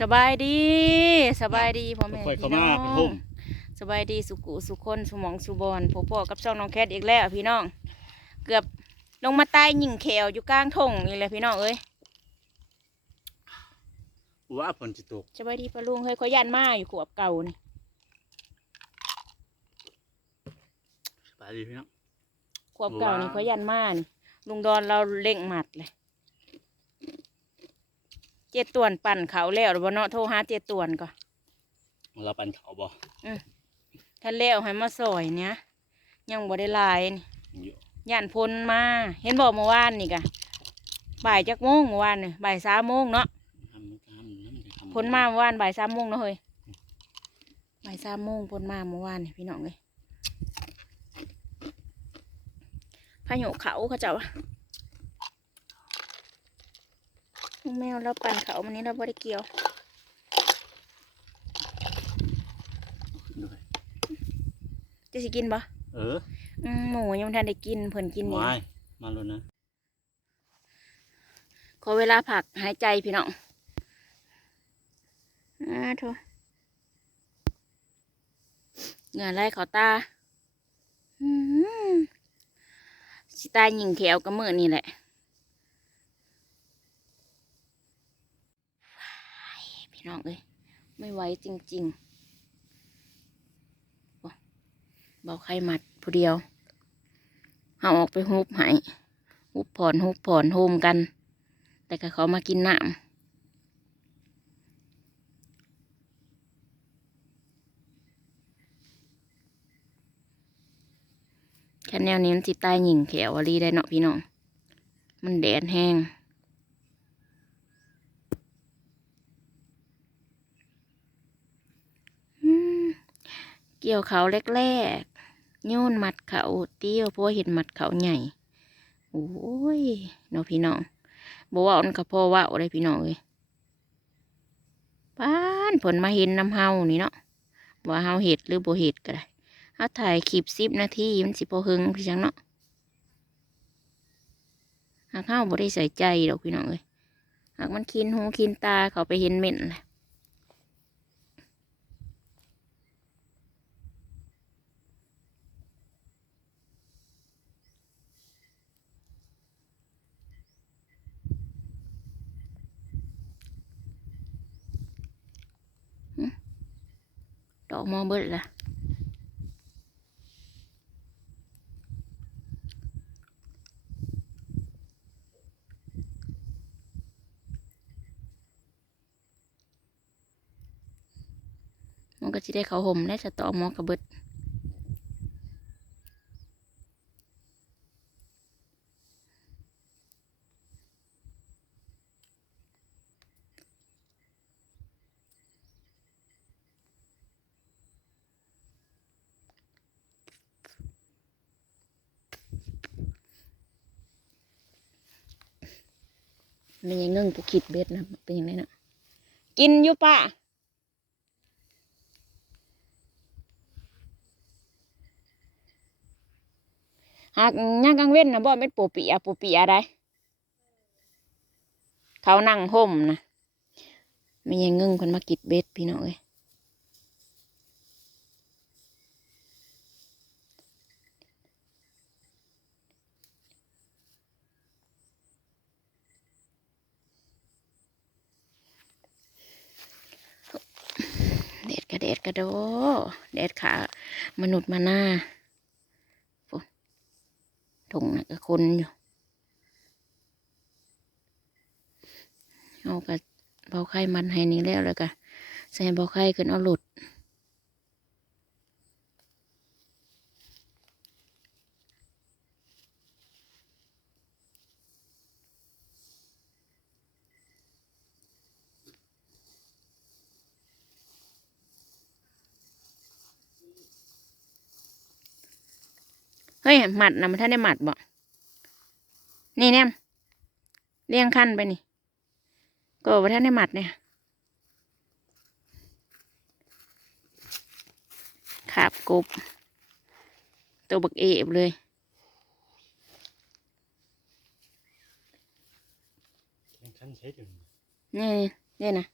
สบายดีสบายดีพ่อแม่ค่อยพี่เข้าน้มาองเป็นห่มสบายดีสุกุสุคนสุหมองสุบอนพ่อพ่อกับช่องน้องแคทอีกแล้วพี่น้อง เกือบลงมาใต้หญิงแขวอยู่กลางทงนี่แหละพี่น้องเอ้ยว่าฝนจะตกสบายดีปะลุงเฮ้ยขอยยันมาอยู่ขวบเก่านี่สบายดีพี่น้องขวบเก่านี่ว้าวขอยยันมานี่ลุงดอนเราเล่งหมัดเลย เจ็ดต่วนปั่นเขาแล้วหรือบ่เนาะโทรหาเจ็ดต่วนก่อนเราปันเขาบ่ท่านแล้วให้มาซอยเนี้ยยังบ่ได้หลายนี่อยู่ย่านพลมา เห็นบอกเมื่อวานนี่กะบ่ายจักโมงเมื่อวานนี่บ่ายสามโมงเนาะทำมันทำแล้วมันจะทำพลมาเมื่อวานบ่ายสามโมงเนาะเฮ้ยบ่ายสามโมงพลมาเมื่อวานนี่พี่น้องเลยพายุเขาเขาเจ้าว่าลูก แมวเราปั่นเขาวันนี้เราบ่ได้เกี่ยวด้วยจะสิกินบ่เอออืมหมูยังบ่ทันได้กินเพิ่นกินนี่วายมาแล้วนะขอเวลาผักหายใจพี่น้องอ่าโถเหงื่อไหลเขาตาอืมสิตายหญิงแขวกับมือนี่แหละว้าย พี่น้องเอ้ยไม่ไหวจริงๆโอ้เบาไข้หมัดผู้เดียวเอาออกไปฮุบหายฮุบผ่อนฮุบผ่อนโฮมกัน แต่ก็เขามากินน้ำแค่แนวนี้มันสิตายหญิงแขววลีได้เนาะพี่น้อง มันแดดแห้ง อืม เกี่ยวเขาแรกๆโยนมัดเขาเตี้ยวเพราะเห็นมัดเขาใหญ่โอ้ยเนาะพี่น้องบ่เว่ามันก็พอว่าได้พี่น้องเอ้ยป้านผลมาเห็นน้ำเฮานี่เนาะว่าเฮาเห็ดหรือโบเห็ดก็ได้เฮาถ่ายคลิปสิบนาทีมันสิพอหึงพี่จังเนาะหากเฮาบ่ได้ใส่ใจดอกพี่น้องเอ้ยหากมันคินหูคินตาเขาไปเห็นเหม็นแหละ ดอกมอเบิดล่ะมันก็จะได้เขาห่มและจะตอมอกระเบิด มันยังเงื่งปูขิดเบ็ดนะเป็นยังไงเนาะกินอยู่ปะหากย่างกลางเว้นนะบ่เป็นปูปีอะปูปีอะไรเขานั่งห่มนะมันยังเงื่งคนมากิดเบ็ดพี่น้องเอ้ยเดกระเด็ดกระโดเด็ดขามนุษย์มาหน้าฝนถงนะก็คนอยู่เอากระเบาไข่มันให้นี้แล้วเลยก็ใส่เบาไข่ขึ้นเอาหลุด ฮ้ยหมัดนะมันท่านได้หมัดบ่นี่เนี่ยเลี้ยงขั้นไปนี่ก็ว่าท่านได้หมัดเนี่ยขาบกบ ตัวบักเอบเลยยังชั้นเช็ดอยู่นี่นี่นะ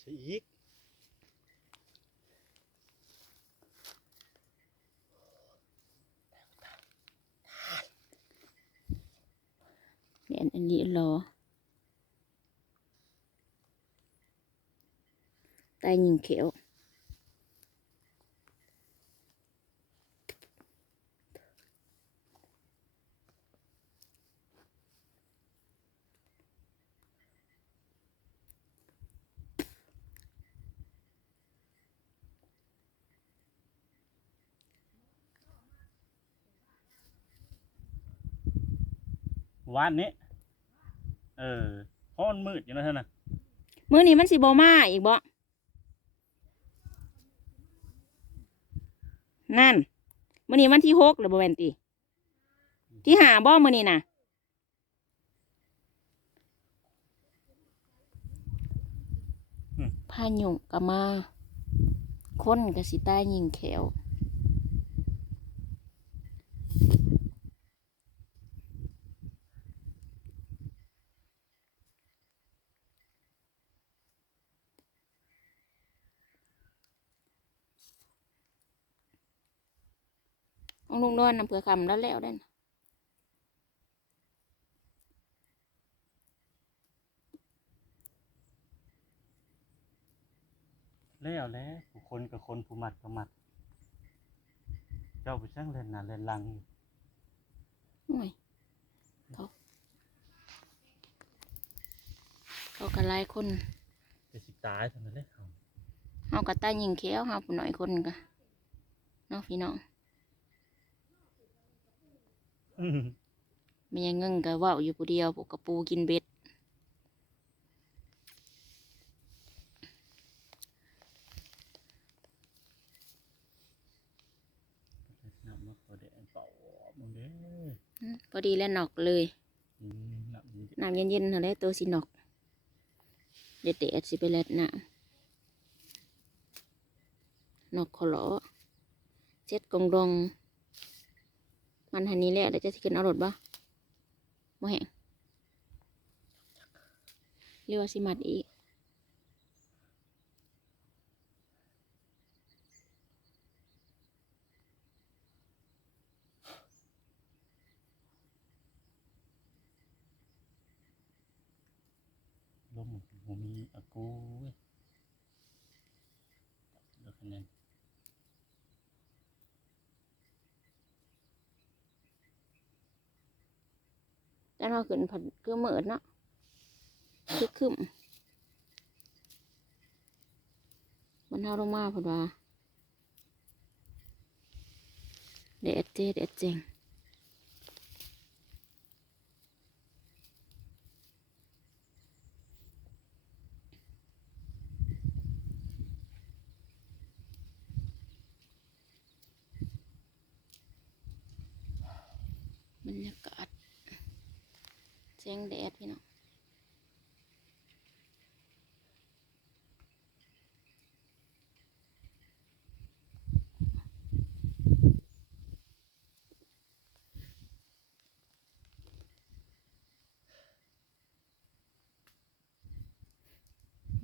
ช่อีก เด่นอันนี้รอตายยิงเขียววานนี้ เออเพราะมันมืดอยู่นะเท่าน่ะมื้อนี้มันสิบ่มาอีกบ่นั่นมื้อนี้วันที่หกหรือบ่แม่นติที่หาบ่มื้อนี้น่ะพายุก็มา คนก็สิตายยิงแขว อาลุงนวลน้ำเผือคำแล้วแล้วได้นะแล้วแหล้วผู้คนกับคนผู้มัดกับมัด เจ้าไปช่างเล่นหนาเล่นหลังโอ้ยเขาเขาก็หลายคนจะสิตายเท่านั้นเลยเอาเอากระตายยิงแขวเฮาผู้น้อยคนก็เนาะพี่น้อง อืมไม่ยังเงิงก็เว่าอยู่ผู้เดียวพวกกระปูกินเบ็ดน้ำมะขอแดงเป่าออกมึงเด้ออืมพอดีแล้วนอกเลยอืมน้ำนี้น้ำเย็นๆเท่าไรตัวสินอก เด็ดๆสิไปเล็ดน้ำนอกขอลอเจ็ดกงดอง มันหันนี้แหละเดี๋ยวจะสิขึ้นเอารถบ่บ่แห้งเรียกว่าสิมัดอีกลมผมมีอากูเว้ยเดี๋ยวคะแนน แต่เราขึ้นผัดคือเหมือนเนาะคือคึมมันเท่าลงมาผัดว่าเด็ดเจเด็ดเจงบรรยากาศแสงแดดพี่น้อง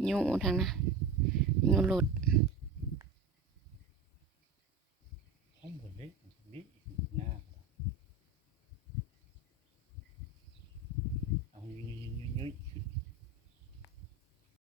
ยูทางนะยูรถ